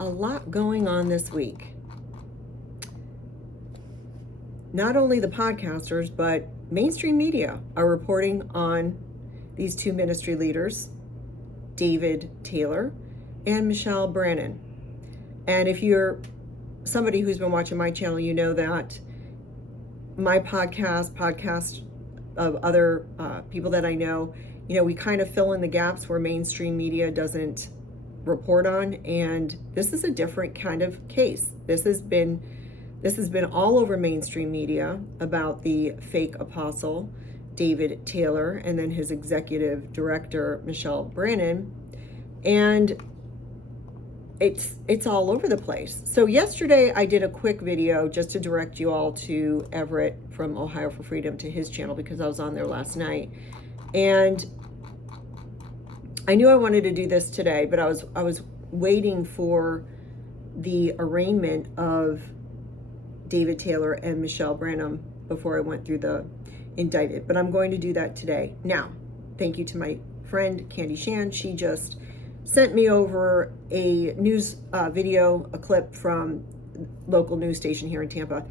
a lot going on this week. Not only the podcasters, but mainstream media are reporting on these two ministry leaders, David Taylor and Michelle Brannon. And if you're somebody who's been watching my channel, you know that my podcast of other people that I know, we kind of fill in the gaps where mainstream media doesn't report on, and this is a different kind of case. This has been all over mainstream media about the fake apostle David Taylor and then his executive director Michelle Brannon, and it's all over the place. So yesterday I did a quick video just to direct you all to Everett from Ohio for Freedom, to his channel, because I was on there last night, and I knew I wanted to do this today, but I was waiting for the arraignment of David Taylor and Michelle Brannon before I went through the indictment. But I'm going to do that today. Now, thank you to my friend Candy Shan. She just sent me over a news video, a clip from local news station here in Tampa.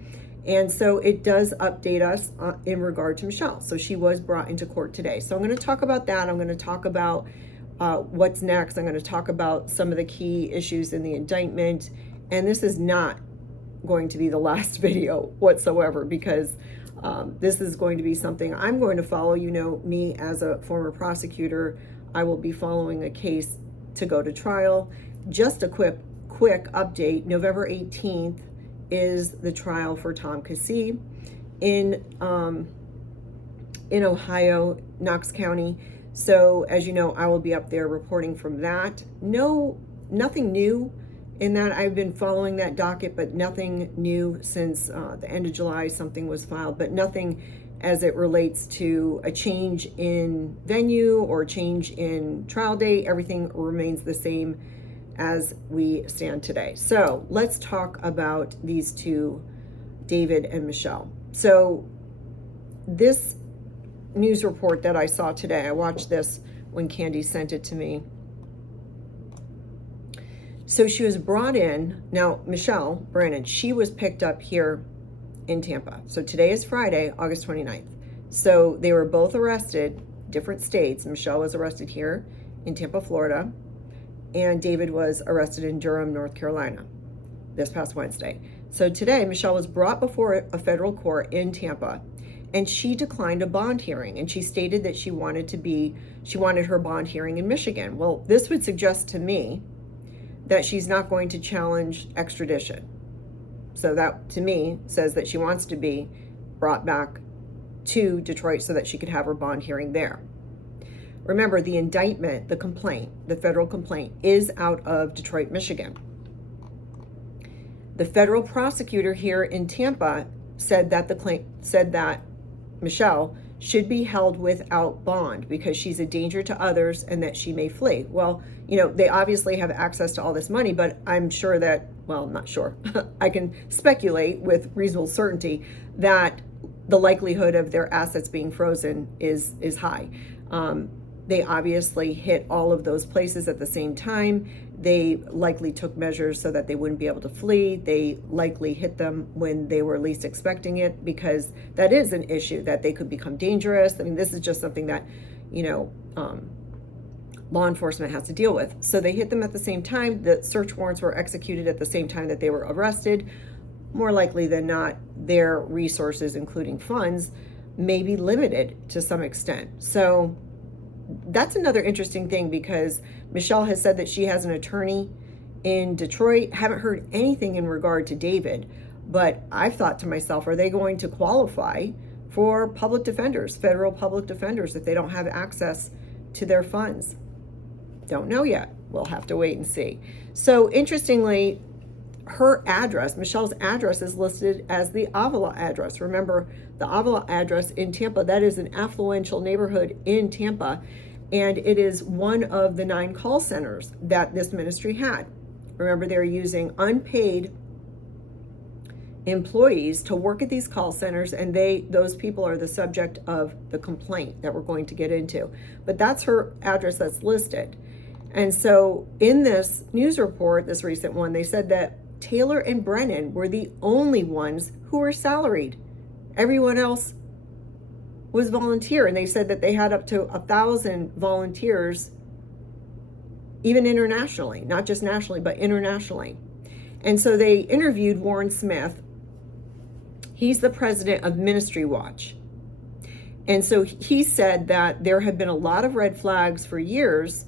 And so it does update us in regard to Michelle. So she was brought into court today. So I'm going to talk about that. I'm going to talk about what's next. I'm going to talk about some of the key issues in the indictment. And this is not going to be the last video whatsoever, because this is going to be something I'm going to follow. You know me as a former prosecutor, I will be following a case to go to trial. Just a quick update. November 18th is the trial for Tom Cassie in Ohio, Knox County. So as you know, I will be up there reporting from that. Nothing new in that. I've been following that docket, but nothing new since the end of July. Something was filed, but nothing as it relates to a change in venue or change in trial date. Everything remains the same as we stand today. So let's talk about these two, David and Michelle. So this news report that I saw today, I watched this when Candy sent it to me. So she was brought in. Now, Michelle Brannon, she was picked up here in Tampa. So today is Friday, August 29th. So they were both arrested, different states. Michelle was arrested here in Tampa, Florida, and David was arrested in Durham, North Carolina, this past Wednesday. So today, Michelle was brought before a federal court in Tampa, and she declined a bond hearing, and she stated that she wanted her bond hearing in Michigan. Well, this would suggest to me that she's not going to challenge extradition. So that, to me, says that she wants to be brought back to Detroit so that she could have her bond hearing there. Remember, the indictment, the complaint, the federal complaint, is out of Detroit, Michigan. The federal prosecutor here in Tampa said that Michelle should be held without bond because she's a danger to others and that she may flee. Well, they obviously have access to all this money, but I'm sure that, well, I'm not sure. I can speculate with reasonable certainty that the likelihood of their assets being frozen is high. They obviously hit all of those places at the same time. They likely took measures so that they wouldn't be able to flee. They likely hit them when they were least expecting it, because that is an issue, that they could become dangerous. I mean, this is just something that, law enforcement has to deal with. So they hit them at the same time. The search warrants were executed at the same time that they were arrested. More likely than not, their resources, including funds, may be limited to some extent. So that's another interesting thing, because Michelle has said that she has an attorney in Detroit. Haven't heard anything in regard to David, but I've thought to myself, are they going to qualify for public defenders, federal public defenders, if they don't have access to their funds? Don't know yet. We'll have to wait and see. So interestingly, her address, Michelle's address, is listed as the Avila address. Remember, the Avila address in Tampa, that is an affluential neighborhood in Tampa, and it is one of the 9 call centers that this ministry had. Remember, they're using unpaid employees to work at these call centers, and those people are the subject of the complaint that we're going to get into. But that's her address that's listed. And so in this news report, this recent one, they said that Taylor and Brannon were the only ones who were salaried. Everyone else was volunteer. And they said that they had up to 1,000 volunteers, even internationally, not just nationally, but internationally. And so they interviewed Warren Smith. He's the president of Ministry Watch. And so he said that there had been a lot of red flags for years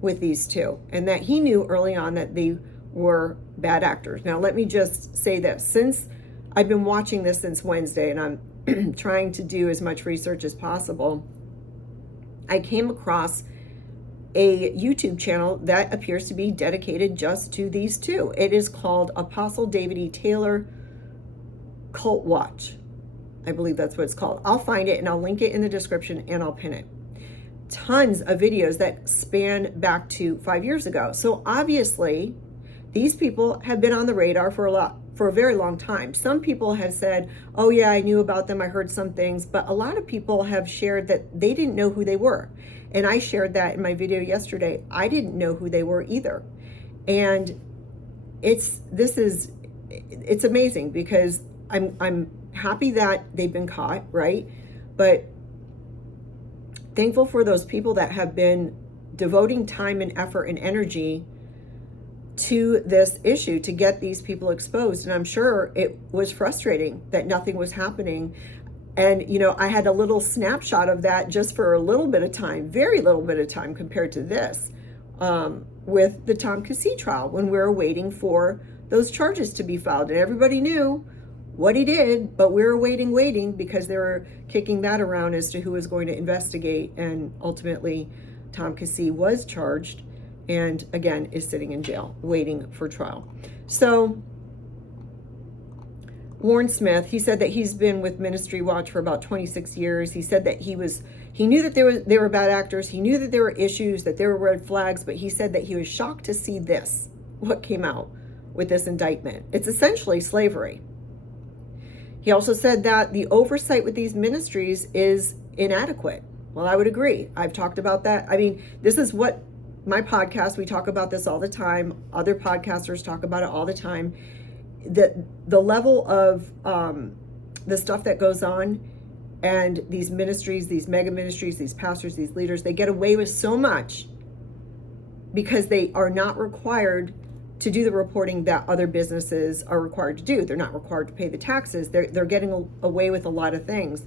with these two, and that he knew early on that they were bad actors. Now, let me just say this. Since I've been watching this since Wednesday, and I'm trying to do as much research as possible, I came across a YouTube channel that appears to be dedicated just to these two. It is called Apostle David E. Taylor Cult Watch. I believe that's what it's called. I'll find it and I'll link it in the description and I'll pin it. Tons of videos that span back to 5 years ago. So obviously, these people have been on the radar for a very long time. Some people have said, oh yeah, I knew about them, I heard some things, but a lot of people have shared that they didn't know who they were. And I shared that in my video yesterday. I didn't know who they were either. And it's amazing because I'm happy that they've been caught, right? But thankful for those people that have been devoting time and effort and energy to this issue to get these people exposed. And I'm sure it was frustrating that nothing was happening. And, you know, I had a little snapshot of that just for a little bit of time, very little bit of time compared to this, with the Tom Cassie trial, when we were waiting for those charges to be filed. And everybody knew what he did, but we were waiting because they were kicking that around as to who was going to investigate. And ultimately, Tom Cassie was charged and again is sitting in jail waiting for trial. So Warren Smith, he said that he's been with Ministry Watch for about 26 years. He said that he knew that they were bad actors. He knew that there were issues, that there were red flags, but he said that he was shocked to see what came out with this indictment. It's essentially slavery. He also said that the oversight with these ministries is inadequate. Well, I would agree. I've talked about that. I mean, this is what my podcast, we talk about this all the time. Other podcasters talk about it all the time. The level of the stuff that goes on, and these ministries, these mega ministries, these pastors, these leaders, they get away with so much because they are not required to do the reporting that other businesses are required to do. They're not required to pay the taxes. They're getting away with a lot of things.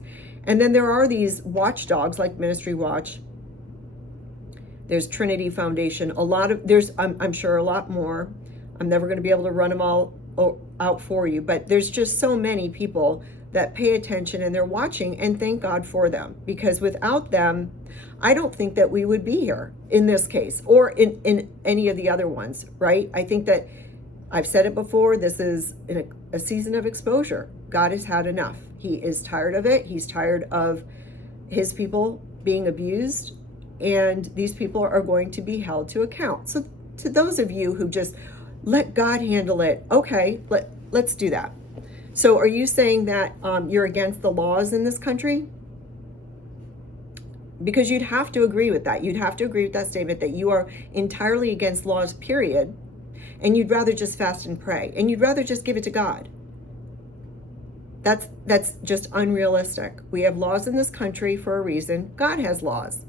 And then there are these watchdogs like Ministry Watch. There's Trinity Foundation. I'm sure a lot more. I'm never going to be able to run them all out for you, but there's just so many people that pay attention and they're watching, and thank God for them, because without them, I don't think that we would be here in this case or in any of the other ones, right? I think that I've said it before, this is a season of exposure. God has had enough. He is tired of it. He's tired of his people being abused, and these people are going to be held to account. So to those of you who just let God handle it, okay, let's do that. So are you saying that you're against the laws in this country? Because you'd have to agree with that. You'd have to agree with that statement that you are entirely against laws, period. And you'd rather just fast and pray. And you'd rather just give it to God. That's just unrealistic. We have laws in this country for a reason. God has laws.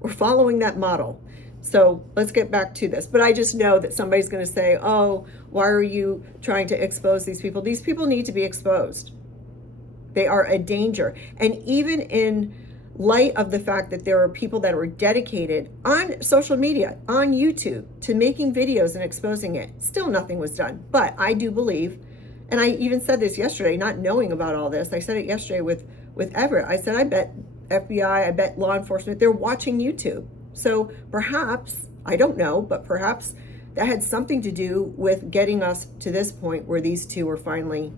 We're following that model. So let's get back to this. But I just know that somebody's going to say, oh, why are you trying to expose these people? These people need to be exposed. They are a danger. And even in light of the fact that there are people that are dedicated on social media, on YouTube, to making videos and exposing it, still nothing was done. But I do believe, and I even said this yesterday, not knowing about all this, I said it yesterday with Everett. I said, I bet FBI, I bet law enforcement, they're watching YouTube. So perhaps, I don't know, but perhaps that had something to do with getting us to this point where these two were finally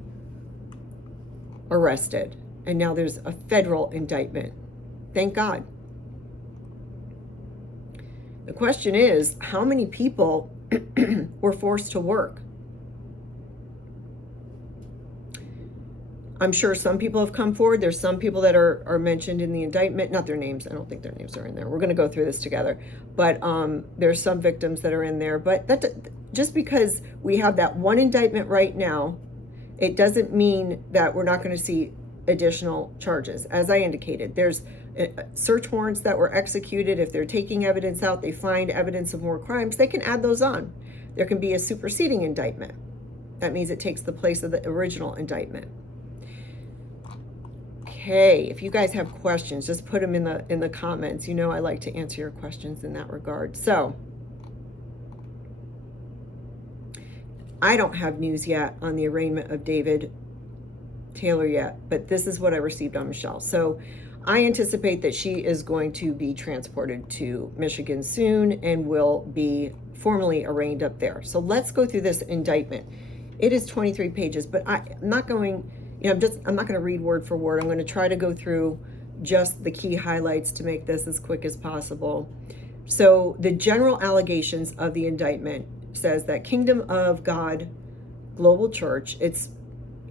arrested. And now there's a federal indictment. Thank God. The question is, how many people were forced to work? I'm sure some people have come forward. There's some people that are mentioned in the indictment, not their names. I don't think their names are in there. We're going to go through this together. But there's some victims that are in there. But that, just because we have that one indictment right now, it doesn't mean that we're not going to see additional charges. As I indicated, there's search warrants that were executed. If they're taking evidence out, they find evidence of more crimes, they can add those on. There can be a superseding indictment. That means it takes the place of the original indictment. Okay, if you guys have questions, just put them in the comments. You know I like to answer your questions in that regard. So, I don't have news yet on the arraignment of David Taylor yet, but this is what I received on Michelle. So I anticipate that she is going to be transported to Michigan soon and will be formally arraigned up there. So let's go through this indictment. It is 23 pages, but I'm not going, I'm not going to read word for word. I'm going to try to go through just the key highlights to make this as quick as possible. So the general allegations of the indictment says that Kingdom of God Global Church, it's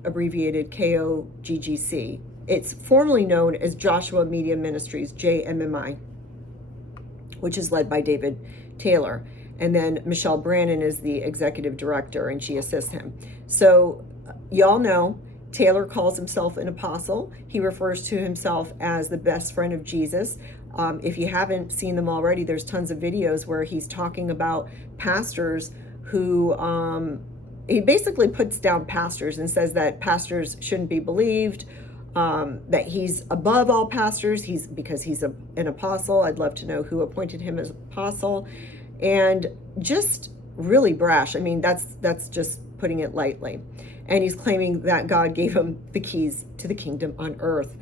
abbreviated KOGGC. It's formerly known as Joshua Media Ministries, JMMI, which is led by David Taylor. And then Michelle Brannon is the executive director, and she assists him. So y'all know Taylor calls himself an apostle. He refers to himself as the best friend of Jesus. If you haven't seen them already, there's tons of videos where he's talking about pastors who he basically puts down pastors and says that pastors shouldn't be believed, that he's above all pastors, because he's an apostle. I'd love to know who appointed him as apostle. And just really brash. I mean, that's just putting it lightly. And he's claiming that God gave him the keys to the kingdom on earth.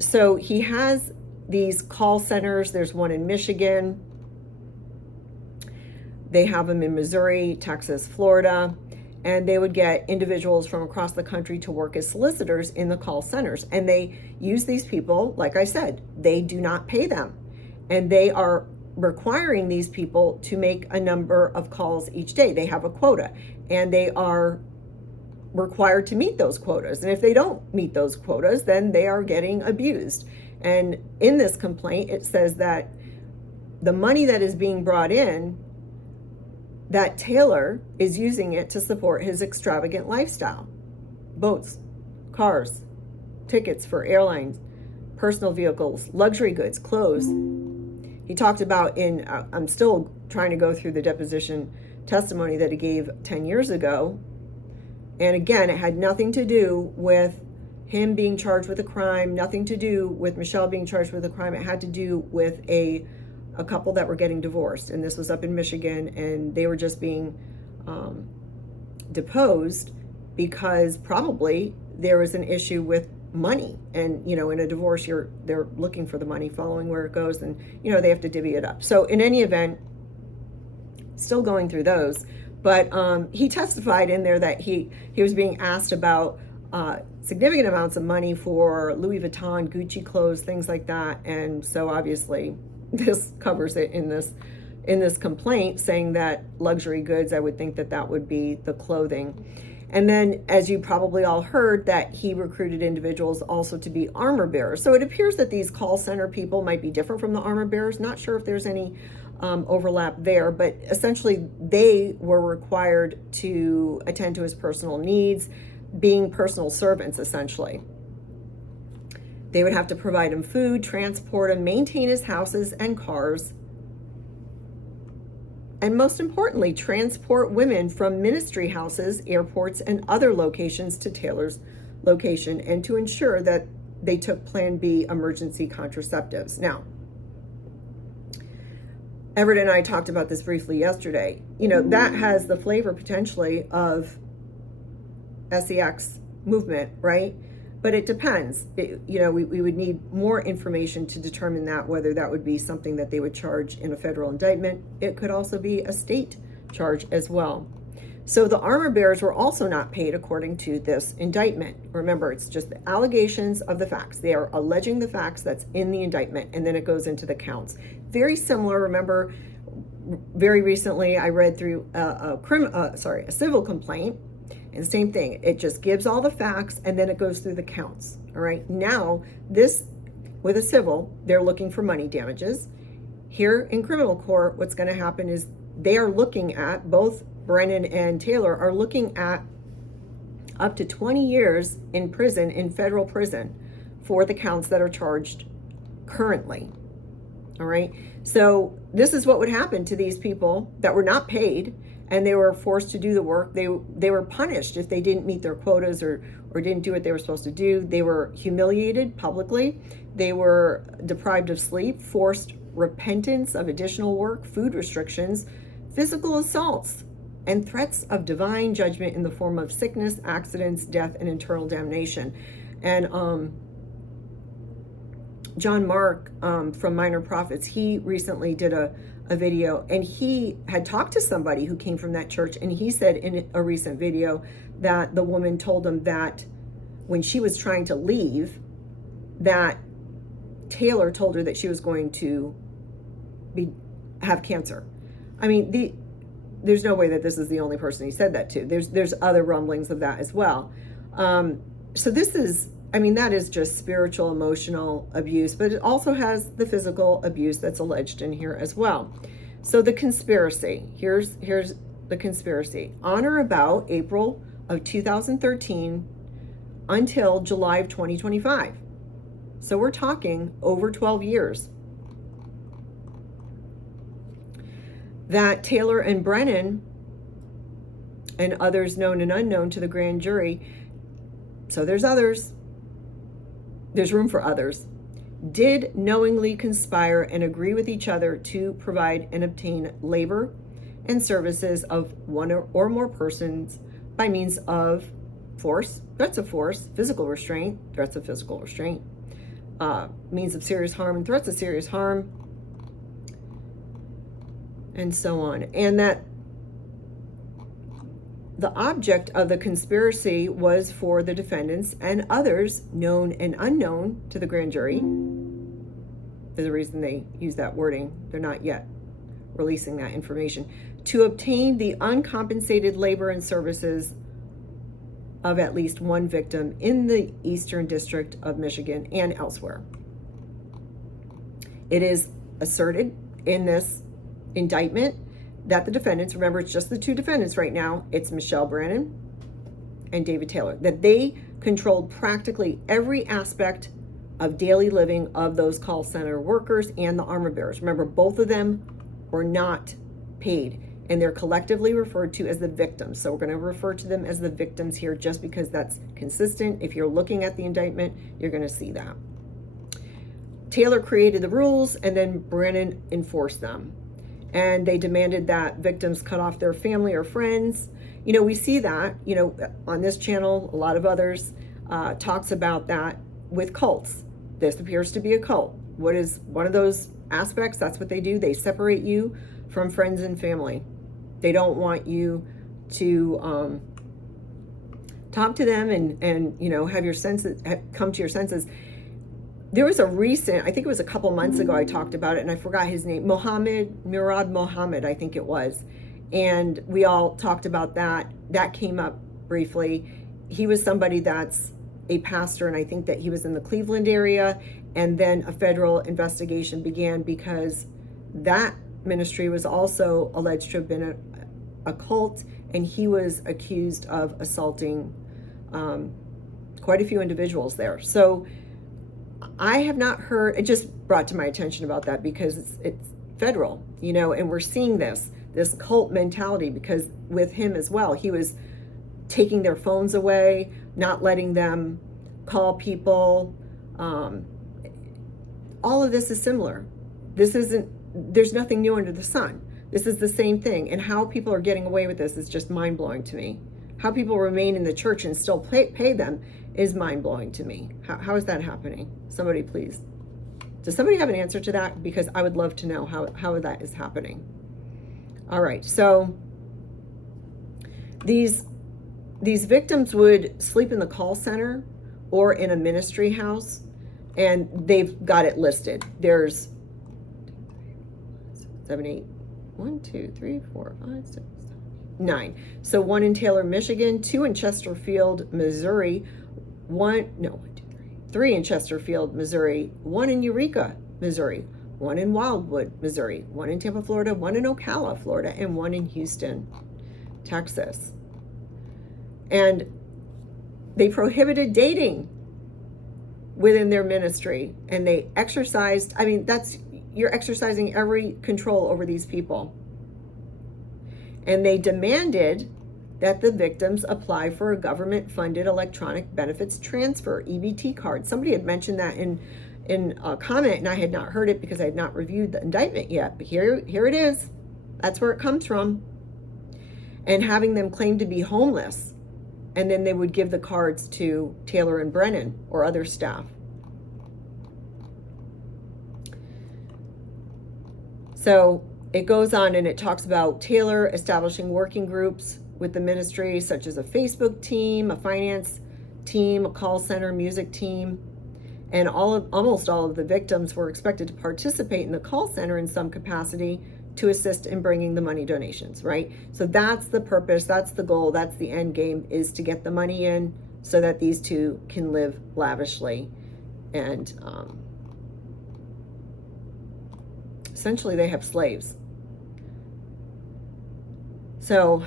So he has these call centers. There's one in Michigan. They have them in Missouri, Texas, Florida. And they would get individuals from across the country to work as solicitors in the call centers. And they use these people, like I said, they do not pay them. And they are requiring these people to make a number of calls each day. They have a quota, and they are required to meet those quotas. And if they don't meet those quotas, then they are getting abused. And in this complaint, it says that the money that is being brought in, that Taylor is using it to support his extravagant lifestyle. Boats, cars, tickets for airlines, personal vehicles, luxury goods, clothes. He talked about I'm still trying to go through the deposition testimony that he gave 10 years ago. And again, it had nothing to do with him being charged with a crime, nothing to do with Michelle being charged with a crime. It had to do with a couple that were getting divorced. And this was up in Michigan, and they were just being deposed because probably there was an issue with money. And, in a divorce, they're looking for the money, following where it goes, and, they have to divvy it up. So in any event, still going through those. But he testified in there that he was being asked about significant amounts of money for Louis Vuitton, Gucci clothes, things like that. And so obviously this covers it in this complaint, saying that luxury goods, I would think that would be the clothing. And then, as you probably all heard, that he recruited individuals also to be armor bearers. So it appears that these call center people might be different from the armor bearers. Not sure if there's any overlap there, but essentially they were required to attend to his personal needs, being personal servants, essentially. They would have to provide him food, transport him, maintain his houses and cars, and most importantly, transport women from ministry houses, airports, and other locations to Taylor's location, and to ensure that they took Plan B emergency contraceptives. Now, Everett and I talked about this briefly yesterday. That has the flavor potentially of sex movement, right? But it depends. We would need more information to determine that, whether that would be something that they would charge in a federal indictment. It could also be a state charge as well. So the armor bearers were also not paid according to this indictment. Remember, it's just the allegations of the facts. They are alleging the facts that's in the indictment, and then it goes into the counts. Very similar. Remember, very recently I read through a civil complaint And same thing, it just gives all the facts and then it goes through the counts. All right, now this, with a civil, they're looking for money damages. Here in criminal court, what's going to happen is they are looking at, both Brannon and Taylor are looking at up to 20 years in prison, in federal prison, for the counts that are charged currently. All right, so this is what would happen to these people that were not paid and they were forced to do the work. They were punished if they didn't meet their quotas or didn't do what they were supposed to do. They were humiliated publicly. They were deprived of sleep, forced repentance of additional work, food restrictions, physical assaults, and threats of divine judgment in the form of sickness, accidents, death, and eternal damnation. And John Mark from Minor Prophets, he recently did a video, and he had talked to somebody who came from that church, and he said in a recent video that the woman told him that when she was trying to leave, that Taylor told her that she was going to have cancer. I mean, there's no way that this is the only person he said that to. There's other rumblings of that as well. So this is, I mean, that is just spiritual, emotional abuse, but it also has the physical abuse that's alleged in here as well. So the conspiracy, here's the conspiracy. On or about April of 2013 until July of 2025. So we're talking over 12 years. That Taylor and Brannon and others known and unknown to the grand jury, so there's others, there's room for others, did knowingly conspire and agree with each other to provide and obtain labor and services of one or more persons by means of force, threats of force, physical restraint, threats of physical restraint, means of serious harm and threats of serious harm, and so on. And that the object of the conspiracy was for the defendants and others known and unknown to the grand jury. There's a reason they use that wording. They're not yet releasing that information. To obtain the uncompensated labor and services of at least one victim in the Eastern District of Michigan and elsewhere. It is asserted in this indictment that the defendants, remember it's just the two defendants right now, it's Michelle Brannon and David Taylor, that they controlled practically every aspect of daily living of those call center workers and the armor bearers. Remember, both of them were not paid, and they're collectively referred to as the victims. So we're going to refer to them as the victims here just because that's consistent. If you're looking at the indictment, you're going to see that. Taylor created the rules and then Brannon enforced them. And they demanded that victims cut off their family or friends. You know, we see that, you know, on this channel, a lot of others talks about that with cults. This appears to be a cult. What is one of those aspects? That's what they do. They separate you from friends and family. They don't want you to talk to them and you know, have your senses, come to your senses. There was a recent, I think it was a couple months ago, I talked about it and I forgot his name, Murad Mohammed, I think it was. And we all talked about that. That came up briefly. He was somebody that's a pastor, and I think that he was in the Cleveland area. And then a federal investigation began because that ministry was also alleged to have been a cult, and he was accused of assaulting quite a few individuals there. So I have not heard, it just brought to my attention about that because it's federal, you know, and we're seeing this cult mentality because with him as well, he was taking their phones away, not letting them call people. All of this is similar. There's nothing new under the sun. This is the same thing. And how people are getting away with this is just mind-blowing to me. How people remain in the church and still pay them is mind-blowing to me. How is that happening? Somebody please. Does somebody have an answer to that? Because I would love to know how that is happening. All right, so these victims would sleep in the call center or in a ministry house, and they've got it listed. There's 7, 8, 1, 2, 3, 4, 5, 6, 9. So 1 in Taylor, Michigan, 2 in Chesterfield, Missouri, 3 in Chesterfield, Missouri, 1 in Eureka, Missouri, 1 in Wildwood, Missouri, 1 in Tampa, Florida, 1 in Ocala, Florida, and 1 in Houston, Texas. And they prohibited dating within their ministry, and they exercised, I mean, you're exercising every control over these people. And they demanded that the victims apply for a government-funded electronic benefits transfer, EBT card. Somebody had mentioned that in a comment, and I had not heard it because I had not reviewed the indictment yet. But here it is. That's where it comes from. And having them claim to be homeless, and then they would give the cards to Taylor and Brannon or other staff. So it goes on and it talks about Taylor establishing working groups with the ministry, such as a Facebook team, a finance team, a call center, music team. And almost all of the victims were expected to participate in the call center in some capacity to assist in bringing the money donations, right? So that's the purpose, that's the goal, that's the end game, is to get the money in so that these two can live lavishly. And essentially they have slaves. So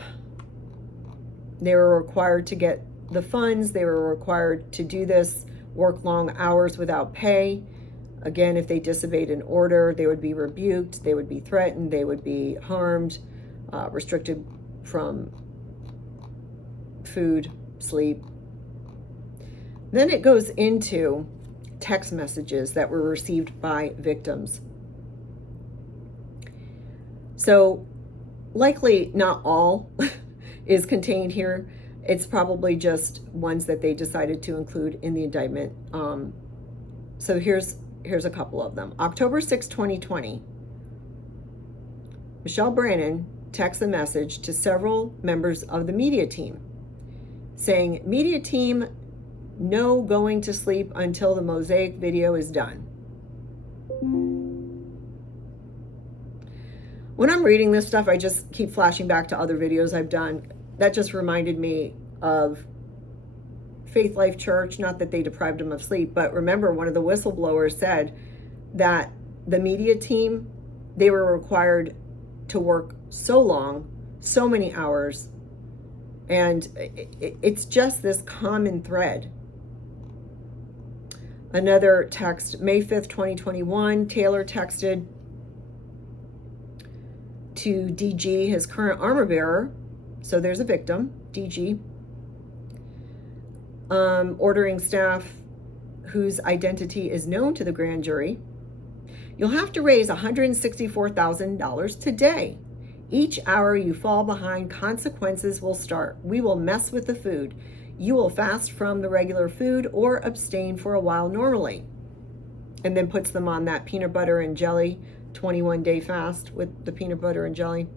they were required to get the funds, they were required to do this, work long hours without pay. Again, if they disobeyed an order, they would be rebuked, they would be threatened, they would be harmed, restricted from food, sleep. Then it goes into text messages that were received by victims. So likely not all is contained here. It's probably just ones that they decided to include in the indictment. So here's a couple of them. October 6, 2020, Michelle Brannon texts a message to several members of the media team saying, "Media team, no going to sleep until the Mosaic video is done." When I'm reading this stuff, I just keep flashing back to other videos I've done. That just reminded me of Faith Life Church, not that they deprived them of sleep, but remember one of the whistleblowers said that the media team, they were required to work so long, so many hours, and it's just this common thread. Another text, May 5th, 2021, Taylor texted to DG, his current armor bearer, so there's a victim, DG, ordering staff whose identity is known to the grand jury, "You'll have to raise $164,000 today. Each hour you fall behind, consequences will start. We will mess with the food. You will fast from the regular food or abstain for a while normally." And then puts them on that peanut butter and jelly 21-day fast with the peanut butter and jelly.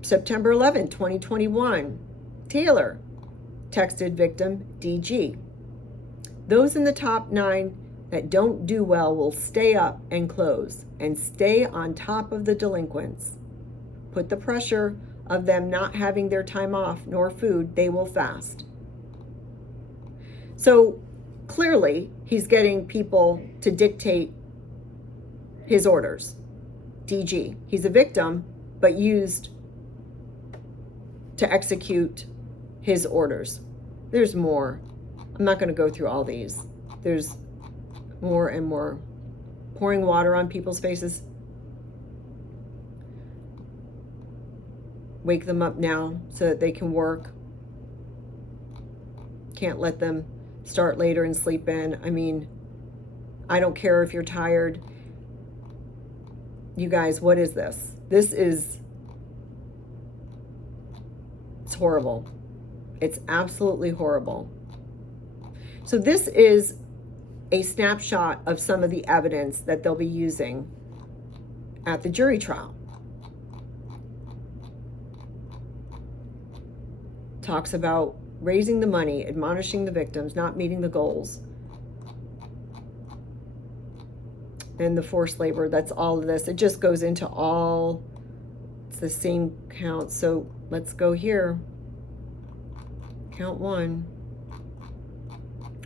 September 11, 2021, Taylor texted victim DG, "Those in the top 9 that don't do well will stay up and close and stay on top of the delinquents. Put the pressure of them not having their time off nor food, they will fast." So clearly he's getting people to dictate his orders. DG, he's a victim, but used to execute his orders. There's more. I'm not going to go through all these. There's more and more. Pouring water on people's faces. Wake them up now so that they can work. Can't let them start later and sleep in. I mean, I don't care if you're tired. You guys, what is this? It's horrible. It's absolutely horrible. So this is a snapshot of some of the evidence that they'll be using at the jury trial. Talks about raising the money, admonishing the victims, not meeting the goals. And the forced labor, that's all of this. It just goes into all, it's the same count. So let's go here. Count 1.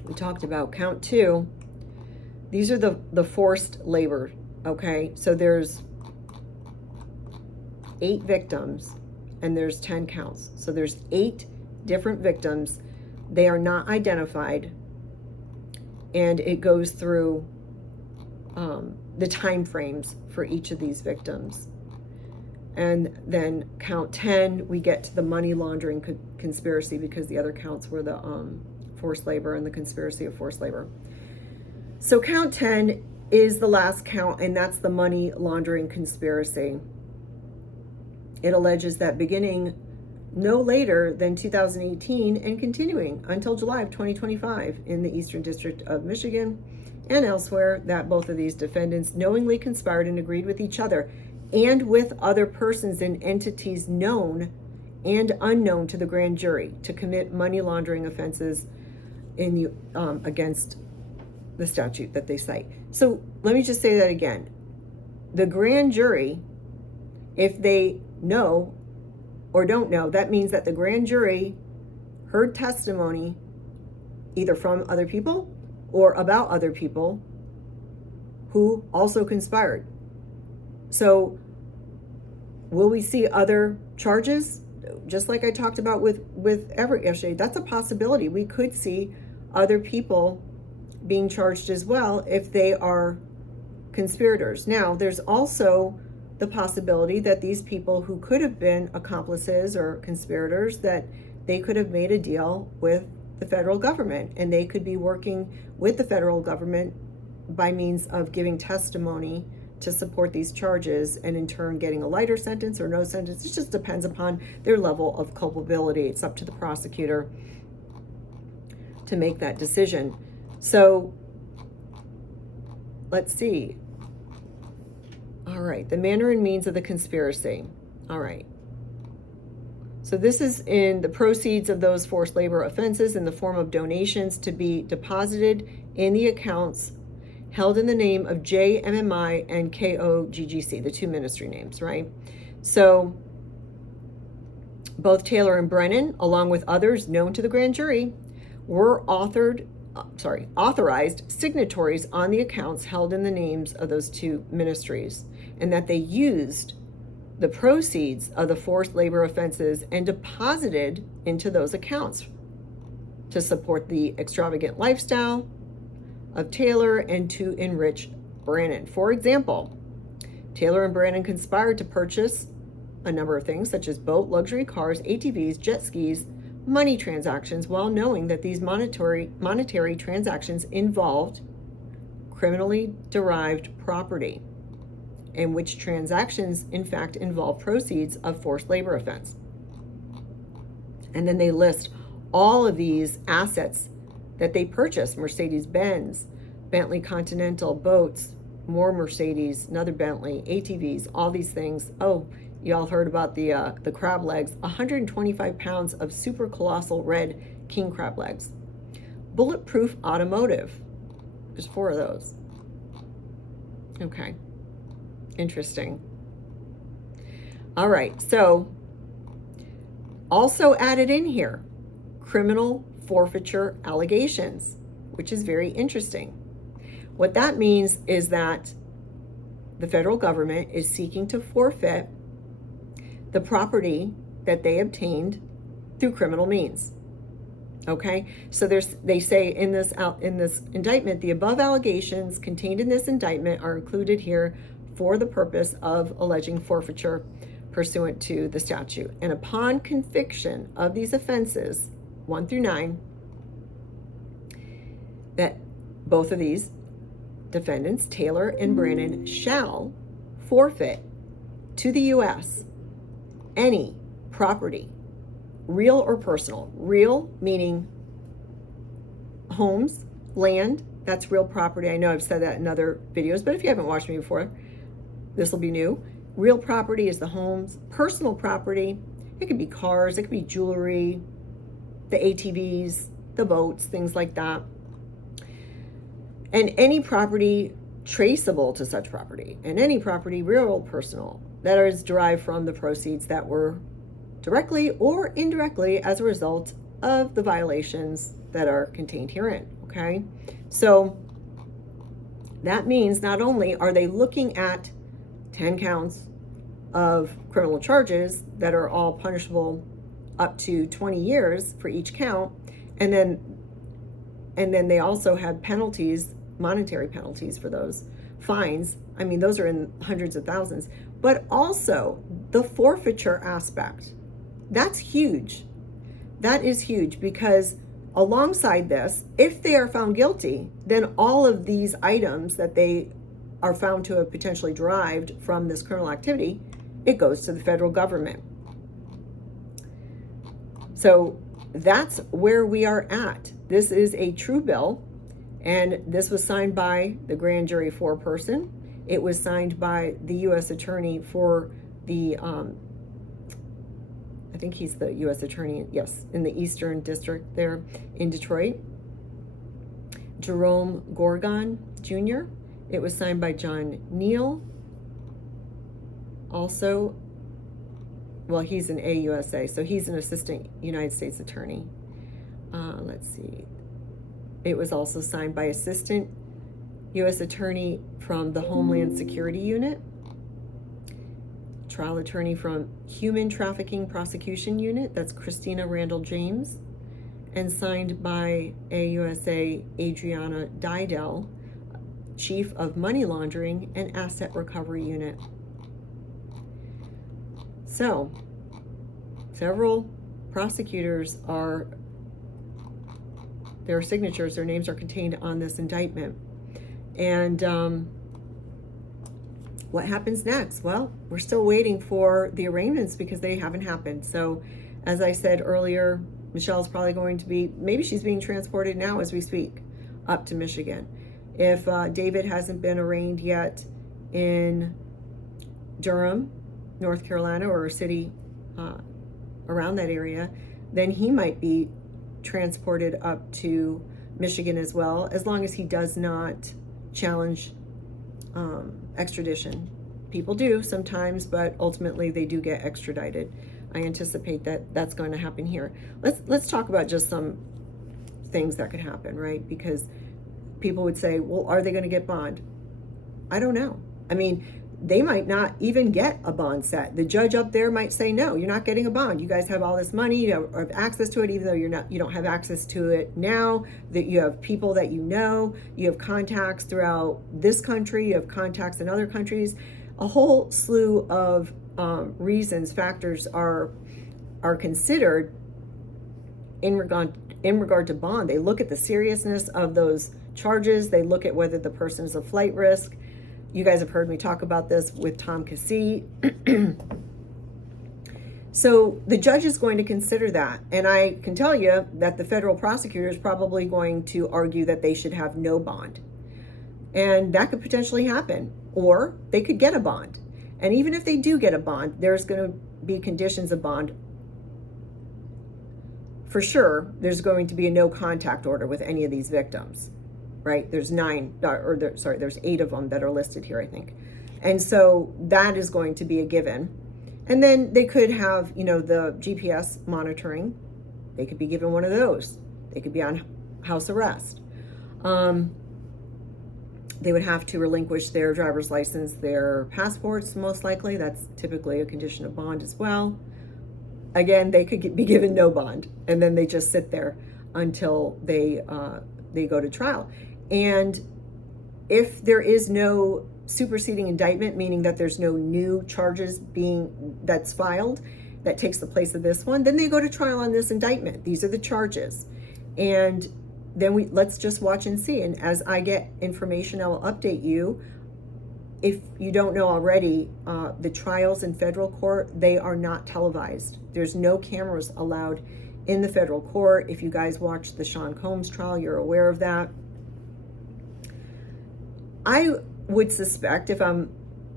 We talked about count 2. These are the forced labor, okay? So there's 8 victims and there's 10 counts. So there's 8 different victims. They are not identified, and it goes through the time frames for each of these victims. And then count 10, we get to the money laundering conspiracy, because the other counts were the forced labor and the conspiracy of forced labor. So count 10 is the last count, and that's the money laundering conspiracy. It alleges that beginning no later than 2018 and continuing until July of 2025 in the Eastern District of Michigan and elsewhere, that both of these defendants knowingly conspired and agreed with each other and with other persons and entities known and unknown to the grand jury to commit money laundering offenses in the against the statute that they cite. So let me just say that again. The grand jury, if they know or don't know, that means that the grand jury heard testimony either from other people or about other people who also conspired. So will we see other charges? Just like I talked about with Everett yesterday, that's a possibility. We could see other people being charged as well if they are conspirators. Now, there's also the possibility that these people who could have been accomplices or conspirators, that they could have made a deal with the federal government, and they could be working with the federal government by means of giving testimony to support these charges, and in turn getting a lighter sentence or no sentence. It just depends upon their level of culpability. It's up to the prosecutor to make that decision. So let's see. All right, the manner and means of the conspiracy. All right. So this is in the proceeds of those forced labor offenses in the form of donations to be deposited in the accounts held in the name of JMMI and KOGGC, the 2 ministry names, right? So both Taylor and Brannon, along with others known to the grand jury, were authorized signatories on the accounts held in the names of those 2 ministries, and that they used the proceeds of the forced labor offenses and deposited into those accounts to support the extravagant lifestyle of Taylor and to enrich Brannon. For example, Taylor and Brannon conspired to purchase a number of things such as boat, luxury cars, ATVs, jet skis, money transactions, while knowing that these monetary transactions involved criminally derived property, and which transactions in fact involve proceeds of forced labor offense. And then they list all of these assets that they purchased: Mercedes-Benz, Bentley Continental, boats, more Mercedes, another Bentley, ATVs, all these things. Oh, you all heard about the crab legs, 125 pounds of super colossal red king crab legs. Bulletproof automotive. There's 4 of those. Okay. Interesting. All right, so also added in here, criminal forfeiture allegations, which is very interesting. What that means is that the federal government is seeking to forfeit the property that they obtained through criminal means. Okay, so they say in this indictment, the above allegations contained in this indictment are included here for the purpose of alleging forfeiture pursuant to the statute. And upon conviction of these offenses, 1 through 9, that both of these defendants, Taylor and Brannon, shall forfeit to the U.S. any property, real or personal. Real meaning homes, land, that's real property. I know I've said that in other videos, but if you haven't watched me before, this will be new. Real property is the homes. Personal property, it could be cars, it could be jewelry, the ATVs, the boats, things like that. And any property traceable to such property, and any property, real or personal, that is derived from the proceeds that were directly or indirectly as a result of the violations that are contained herein. Okay, so that means not only are they looking at 10 counts of criminal charges that are all punishable up to 20 years for each count, and then they also have penalties, monetary penalties for those, fines. I mean, those are in hundreds of thousands. But also the forfeiture aspect. That's huge. That is huge, because alongside this, if they are found guilty, then all of these items that they are found to have potentially derived from this criminal activity, it goes to the federal government. So that's where we are at. This is a true bill, and this was signed by the grand jury foreperson. It was signed by the U.S. attorney for the, I think he's the U.S. attorney, yes, in the Eastern District there in Detroit, Jerome Gorgon Jr. It was signed by John Neal. Also, well, he's an AUSA, so he's an assistant United States attorney. Let's see. It was also signed by assistant U.S. attorney from the Homeland Security Unit, trial attorney from Human Trafficking Prosecution Unit, that's Christina Randall James, and signed by AUSA Adriana Didell, chief of Money Laundering and Asset Recovery Unit. So, several prosecutors their signatures, their names are contained on this indictment. And what happens next? Well, we're still waiting for the arraignments because they haven't happened. So, as I said earlier, Michelle's probably going to be, maybe she's being transported now as we speak, up to Michigan. If David hasn't been arraigned yet in Durham, North Carolina, or a city around that area, then he might be transported up to Michigan as well, as long as he does not challenge extradition. People do sometimes, but ultimately they do get extradited. I anticipate that that's going to happen here. Let's talk about just some things that could happen, right? Because people would say, well, are they going to get bond? I don't know. I mean, they might not even get a bond set. The judge up there might say, no, you're not getting a bond. You guys have all this money, you have access to it, even though you don't have access to it now, that you have people that you have contacts throughout this country, you have contacts in other countries. A whole slew of reasons, factors are considered in regard to bond. They look at the seriousness of those charges. They look at whether the person is a flight risk. You guys have heard me talk about this with Tom Cassie. So the judge is going to consider that. And I can tell you that the federal prosecutor is probably going to argue that they should have no bond. And that could potentially happen. Or they could get a bond. And even if they do get a bond, there's going to be conditions of bond. For sure, there's going to be a no contact order with any of these victims. Right? There's 8 of them that are listed here, I think. And so that is going to be a given. And then they could have, the GPS monitoring. They could be given one of those. They could be on house arrest. They would have to relinquish their driver's license, their passports, most likely. That's typically a condition of bond as well. Again, they could be given no bond, and then they just sit there until they go to trial. And if there is no superseding indictment, meaning that there's no new charges that's filed that takes the place of this one, then they go to trial on this indictment. These are the charges. And then let's just watch and see. And as I get information, I will update you. If you don't know already, the trials in federal court, they are not televised. There's no cameras allowed in the federal court. If you guys watched the Sean Combs trial, you're aware of that. I would suspect, if I'm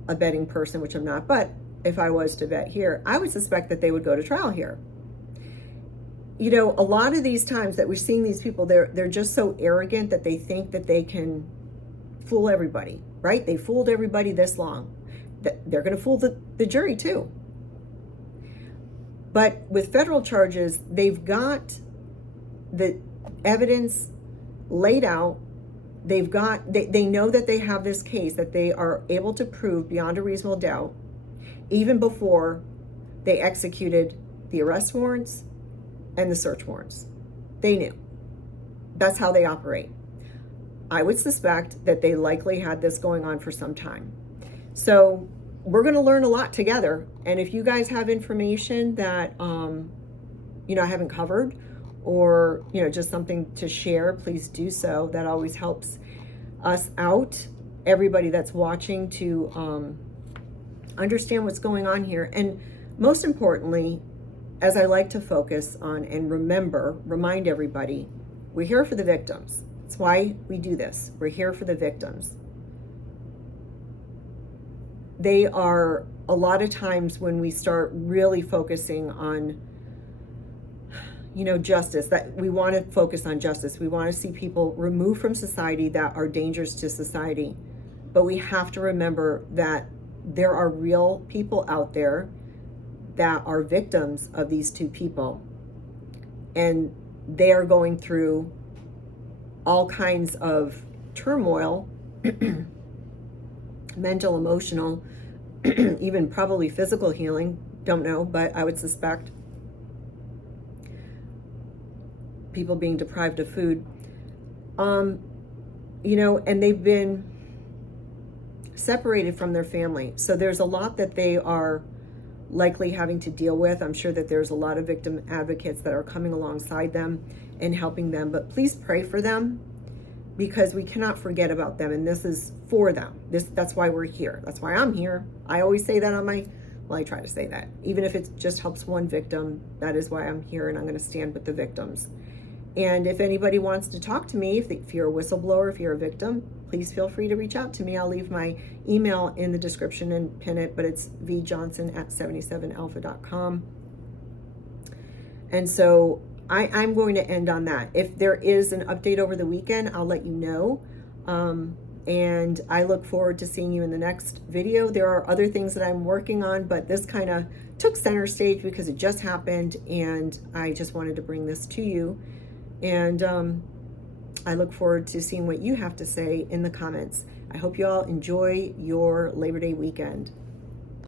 a betting person, which I'm not, but if I was to bet here, I would suspect that they would go to trial here. A lot of these times that we're seeing these people, they're just so arrogant that they think that they can fool everybody. right? They fooled everybody this long. They're going to fool the jury too. But with federal charges, they've got the evidence laid out. They know that they have this case that they are able to prove beyond a reasonable doubt, even before they executed the arrest warrants and the search warrants. They knew. That's how they operate. I would suspect that they likely had this going on for some time. So we're going to learn a lot together. And if you guys have information that, I haven't covered, or, just something to share, please do so. That always helps us out, everybody that's watching, to understand what's going on here. And most importantly, as I like to focus on and remind everybody, we're here for the victims. That's why we do this. We're here for the victims. They are, a lot of times when we start really focusing on, justice, that we want to focus on justice. We want to see people removed from society that are dangerous to society. But we have to remember that there are real people out there that are victims of these two people. And they are going through all kinds of turmoil, mental, emotional, even probably physical healing. Don't know, but I would suspect people being deprived of food. And they've been separated from their family. So there's a lot that they are likely having to deal with. I'm sure that there's a lot of victim advocates that are coming alongside them and helping them, but please pray for them, because we cannot forget about them, and this is for them. That's why we're here. That's why I'm here. I always say that I try to say that. Even if it just helps one victim, that is why I'm here, and I'm going to stand with the victims. And if anybody wants to talk to me, if you're a whistleblower, if you're a victim, please feel free to reach out to me. I'll leave my email in the description and pin it, but it's vjohnson@77alpha.com. And so I'm going to end on that. If there is an update over the weekend, I'll let you know. And I look forward to seeing you in the next video. There are other things that I'm working on, but this kind of took center stage because it just happened, and I just wanted to bring this to you. And I look forward to seeing what you have to say in the comments. I hope you all enjoy your Labor Day weekend.